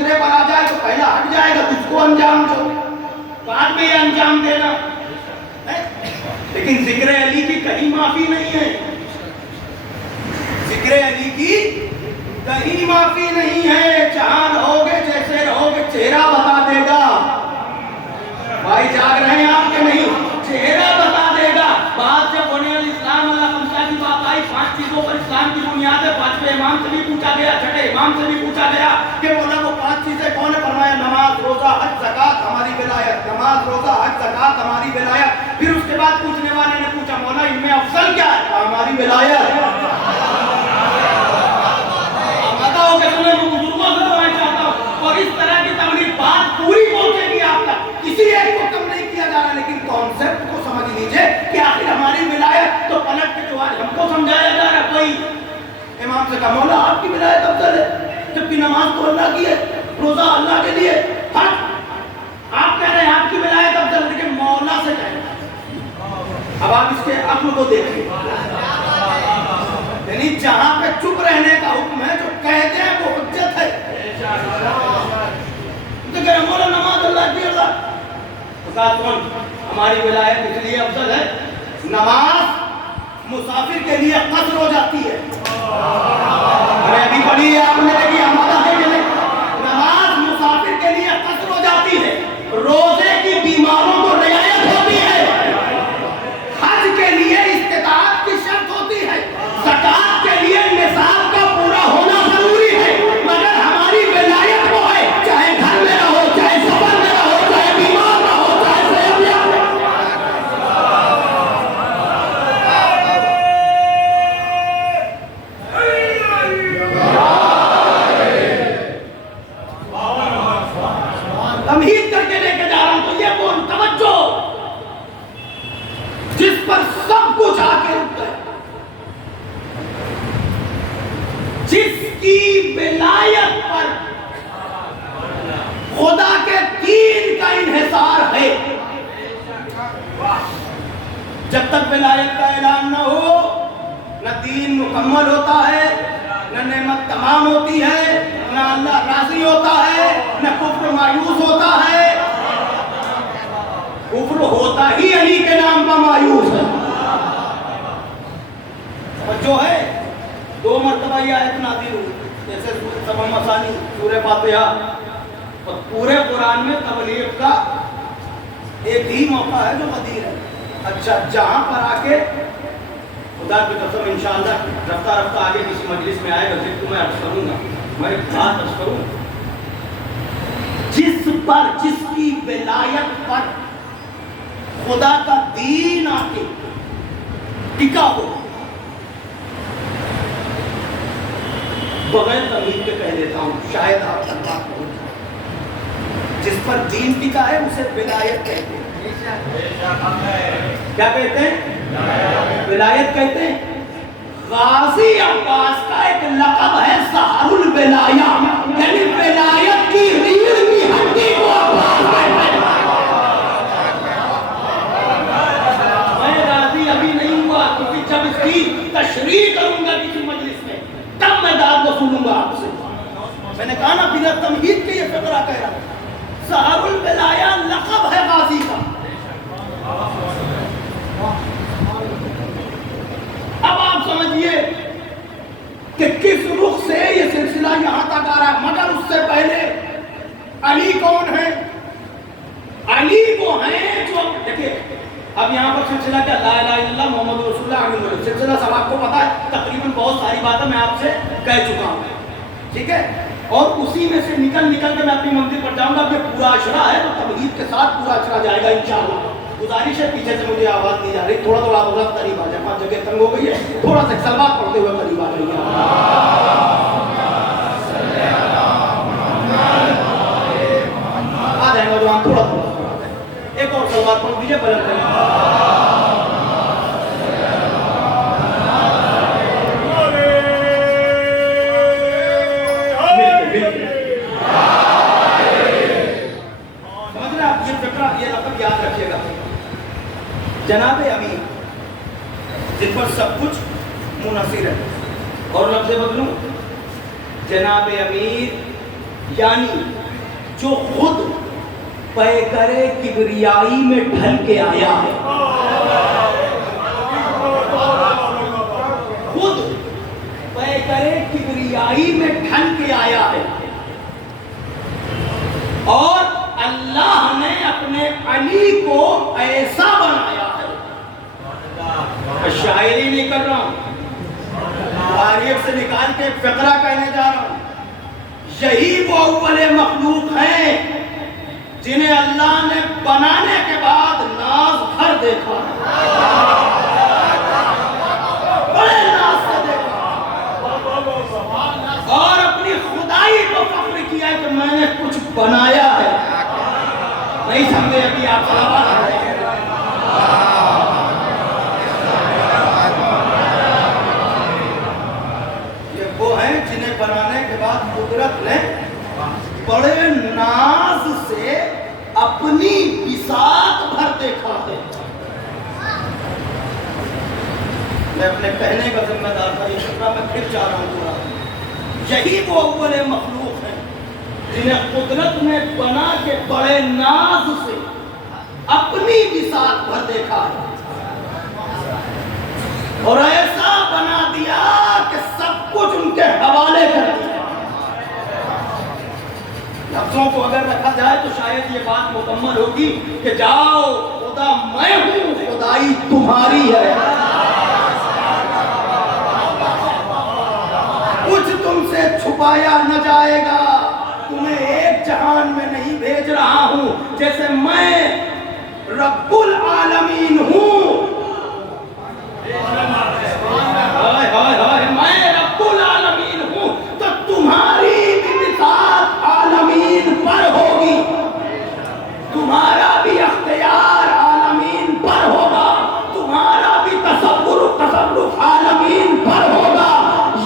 تیسرے پر آ جائے تو پہلا ہٹ جائے گا، اس کو انجام دو، بعد میں یہ انجام دینا. لیکن ذکر علی کی کہیں معافی نہیں ہے، ذکر علی کی کہیں معافی نہیں ہے. جہاں رہو گے جیسے رہو گے چہرہ بتا دے گا. بھائی جاگ رہے ہیں آپ کے نہیں؟ چہرہ بتا دے گا. بات جب بنی الاسلام اللہ خمسہ کی بات آئی، 5 چیزوں پر اسلام کی بنیاد ہے. 5ویں امام سے بھی پوچھا گیا، 6ٹھے امام سے بھی پوچھا گیا کہ مولا وہ 5 چیزیں کون ہے؟ فرمایا نماز، روزہ، حج، زکات، ہماری ولایت. نماز، روزہ، حج، زکات، ہماری ولایت. پھر اس کے بعد پوچھنے والے نے پوچھا مولا ان میں افضل کیا ہے؟ ہماری ولایت. بتاؤ کہ تمہیں میں بزرگوں سے دعائیں چاہتا ہوں اور اس طرح کی تبلیغ بات پوری پہنچے گی آپ تک. کسی ایک کو کم نہیں کیا جا رہا، لیکن کانسیپٹ کو سمجھ لیجئے کہ آخر ہماری ولایت تو پلٹ کے جو آج ہم کو سمجھایا جا رہا. کوئی امام سے کہا مولا آپ کی ولایت افضل ہے، جبکہ نماز تو اللہ کی ہے، روزہ اللہ کے لیے، حج آپ کہہ رہے ہیں آپ کی ولایت افضل، لیکن مولا سے کہہ رہے ہیں. اب آپ اس کے عقل کو دیکھیں، یعنی جہاں پہ چپ رہنے کا حکم ہے، جو کہتے ہیں وہ حجت ہے. تو کہہ رہے مولا نماز اللہ کی رضا، ہماری ولایت اس لیے افضل ہے نماز مسافر کے لیے قصر ہو جاتی ہے. ہمیں ابھی پڑھی ہے آپ نے، دیکھی آمادہ ہے کہ نہیں؟ نماز مسافر کے لیے قصر ہو جاتی ہے، روزے کی بیماروں کو رعایت ہوتی ہے، حج کے لیے استطاعت کی شرط ہوتی ہے، زکات کے لیے نصاب کا پورا ہونا ضروری ہے. مگر ہماری ولایت وہ ہے چاہے گھر میں رہو، چاہے سفر میں رہو، چاہے بیمار رہو، چاہے تمہید کر کے لے کے جا رہا ہوں. تو یہ کون توجہ جس پر سب کچھ آ کے رکتا ہے، جس کی ولایت پر خدا کے دین کا انحصار ہے. جب تک ولایت کا اعلان نہ ہو نہ دین مکمل ہوتا ہے، نہ نعمت تمام ہوتی ہے، نہ اللہ راضی ہوتا ہے، نہ کفر مایوس ہوتا ہے. کفر ہوتا ہی علی کے نام کا مایوس ہے. اور جو ہے 2 مرتبہ یہ آیت نازل ہوئی، جیسے سبع مثانی، سورہ فاتحہ. اور پورے قرآن میں تبلیغ کا ایک ہی موقع ہے جو غدیر ہے. اچھا جہاں پر آ کے خدا کی قسم انشاءاللہ رفتہ رفتہ آگے کسی مجلس میں آئے گا ذکر میں عرض کروں گا، میں ایک بات عرض کروں، جس کی ولایت پر خدا کا دین آ کے ٹکا ہو، بغیر تمہید کے کہہ دیتا ہوں شاید آپ تک بات پہنچ جائے، جس پر دین ٹکا ہے اسے ولایت کہتے ہیں. کیا کہتے ہیں؟ ولایت کہتے ہیں. غازی عباس کا ایک لقب ہے سہر الولایہ، یعنی ولایت کی ریڑھ کی ہڈی کو عباس کہتے ہیں. میں غازی ابھی نہیں ہوا، کیونکہ جب اس کی تشریح کروں گا کسی مجلس میں تب میں داد وصولوں گا آپ سے. میں نے کہا نا بنا تمہید کے یہ فقرہ کہہ رہا ہوں. سہر الولایہ لقب ہے غازی کا. اب آپ سمجھئے کہ کس رخ سے یہ سلسلہ یہاں تک آ رہا ہے. مگر اس سے پہلے علی کون ہے؟ علی وہ ہیں جو دیکھیں اب یہاں پر سلسلہ کیا لا الہ الا اللہ محمد رسول اللہ علیہ وسلم سلسلہ سب آپ کو پتا ہے. تقریباً بہت ساری باتیں میں آپ سے کہہ چکا ہوں، ٹھیک ہے، اور اسی میں سے نکل کے میں اپنی منزل پر جاؤں گا. اب یہ پورا اشرا ہے تو تمہید کے ساتھ پورا اشرا جائے گا انشاءاللہ. گزارش ہے پیچھے سے مجھے آواز نہیں جا رہی، تھوڑا وقت قریب آ جائے، 5 جگہ تنگ ہو گئی ہے، تھوڑا سا سلوات پڑھتے ہوئے قریب آ جائیے. آ جائیں گا جو ہم تھوڑا ایک اور سلوات پڑھ دیجیے بلند کریں. یاد رکھیے گا جناب امیر جن پر سب کچھ منحصر ہے. اور لفظ بدلوں، جناب امیر یعنی جو خود پیکرے کبریائی میں ڈھل کے آیا ہے، خود پیکرے کبریائی میں ڈھل کے آیا ہے، اور اللہ نے اپنے علی کو ایسا بنایا ہے. شاعری نہیں کر رہا ہوں، تاریخ سے نکال کے فقرہ کہنے جا رہا ہوں. یہی وہ اول مخلوق ہیں جنہیں اللہ نے بنانے کے بعد ناز بھر دیکھا ہے، بڑے ناز سے دیکھا اور اپنی خدائی کو فخر کیا کہ میں نے کچھ بنایا ہے. نہیں سمجھے ابھی آپ سوال ہے؟ یہ وہ ہیں جنہیں بنانے کے بعد قدرت نے بڑے ناز سے اپنی بساط بھر دیکھا ہے. میں اپنے کہنے کا ذمہ دار تھا، یہ شکرہ میں پھر جا رہا ہوں پورا. یہی وہ اول مخلوق ہیں جنہیں قدرت نے بنا کے بڑے ناز سے اپنی بساط بھر دیکھا ہے، اور ایسا بنا دیا کہ سب کچھ ان کے حوالے کر دیا. لفظوں کو اگر رکھا جائے تو شاید یہ بات مکمل ہوگی کہ جاؤ خدا میں ہوں، خدائی تمہاری ہے. کچھ تم سے چھپایا نہ جائے گا، تمہیں ایک جہان میں نہیں بھیج رہا ہوں. جیسے میں رب العالمین ہوں، میں رب العالمین ہوں، تو تمہاری بھی بساط عالمین پر ہوگی، تمہارا بھی اختیار عالمین پر ہوگا، تمہارا بھی تصرف عالمین پر ہوگا.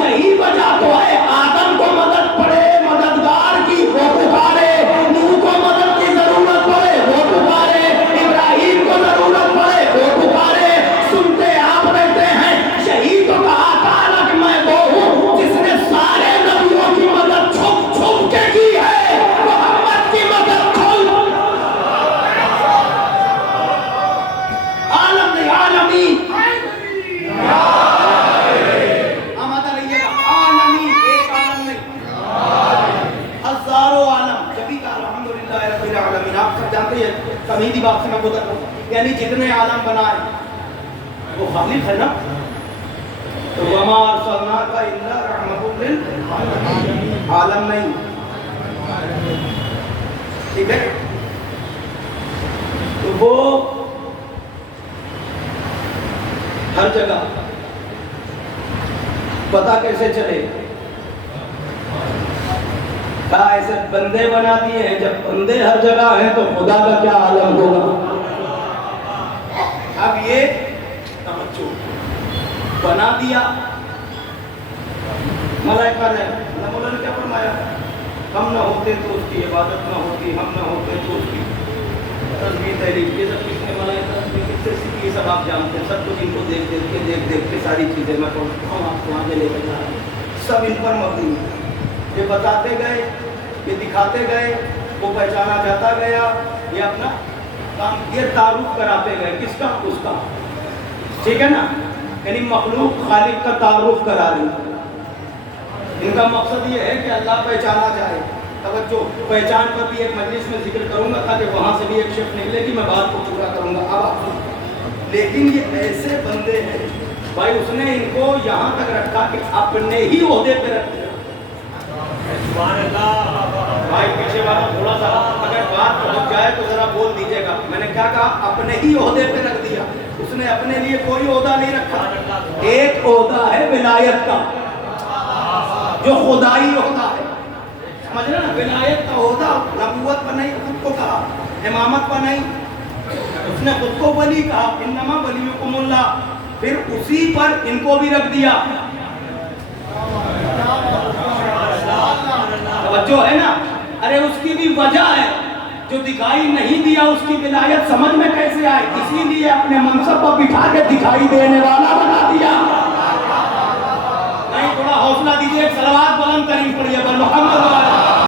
یہی وجہ تو ہے آدم کو مدد پڑے مددگار کی وہ پکارے، نوح کو مدد کی ضرورت پڑے وہ پکارے، ابراہیم کو ضرورت پڑے وہ پکارے. سنتے آپ رہتے ہیں، یہی تو کہا تھا کہ میں وہ ہوں جس نے سارے نبیوں کی مدد چھپ چھپ کے کی ہے، محمد کی مدد کھول. عالم نہیں عالمین، آپ سب جانتے ہیں تمہیدی بات سے میں گزر رہا ہوں، یعنی جتنے عالم بنائے وہ خالق ہے نا. تو وما ارسلناک الا رحمۃ للعالمین، عالم نہیں. ٹھیک ہے، تو وہ ہر جگہ پتہ کیسے چلے؟ کہا ایسے بندے بنا دیے ہیں، جب بندے ہر جگہ ہیں تو خدا کا کیا عالم ہوگا. اب یہ توجہ بنا دیا ملائکہ نے. مولا نے کیا فرمایا؟ ہم نہ ہوتے تو اس کی عبادت نہ ہوتی، ہم نہ ہوتے تو اس کی تسبیح تحلیل. یہ سب کس نے ملائکہ نے کس سے سیکھی؟ یہ سب آپ جانتے ہیں. سب کچھ ان کو دیکھ کے ساری چیزیں میں پڑھتا ہوں، آپ کو آگے لے کے جا رہا ہوں. سب ان پر مبنی ہے. یہ بتاتے گئے، یہ دکھاتے گئے، وہ پہچانا جاتا گیا، یہ اپنا کام، یہ تعارف کراتے گئے. کس کا؟ اس کا. ٹھیک ہے نا، یعنی مخلوق خالق کا تعارف کرا رہی. ان کا مقصد یہ ہے کہ اللہ پہچانا جائے. توجہ، پہچان پر بھی ایک مجلس میں ذکر کروں گا تاکہ وہاں سے بھی ایک شک نکلے کہ میں بات کو پورا کروں گا. اب آپ، لیکن یہ ایسے بندے ہیں بھائی، اس نے ان کو یہاں تک رکھا کہ اپنے ہی عہدے پہ رکھ دیا. بھائی پیچھے والا تھوڑا سا اگر بات پہنچ جائے تو ذرا بول دیجیے گا. میں نے کیا کہا؟ اپنے ہی عہدے پہ رکھ دیا. اس نے اپنے لیے کوئی عہدہ نہیں رکھا. ایک عہدہ ہے ولایت کا جو خدائی عہدہ ہے. سمجھ رہے نا؟ ولایت کا عہدہ نبوت پر نہیں، خود کو کہا، امامت پر نہیں. اس نے خود کو ولی کہا، انما ولیکم اللہ. پھر اسی پر ان کو بھی رکھ دیا. توجہ ہے نا؟ ارے اس کی بھی وجہ ہے، جو دکھائی نہیں دیا اس کی ولایت سمجھ میں کیسے آئے؟ اسی لیے اپنے منصب پر بٹھا کے دکھائی دینے والا بنا دیا. نہیں، تھوڑا حوصلہ دیجیے، صلوات بلند کریں پڑھیے.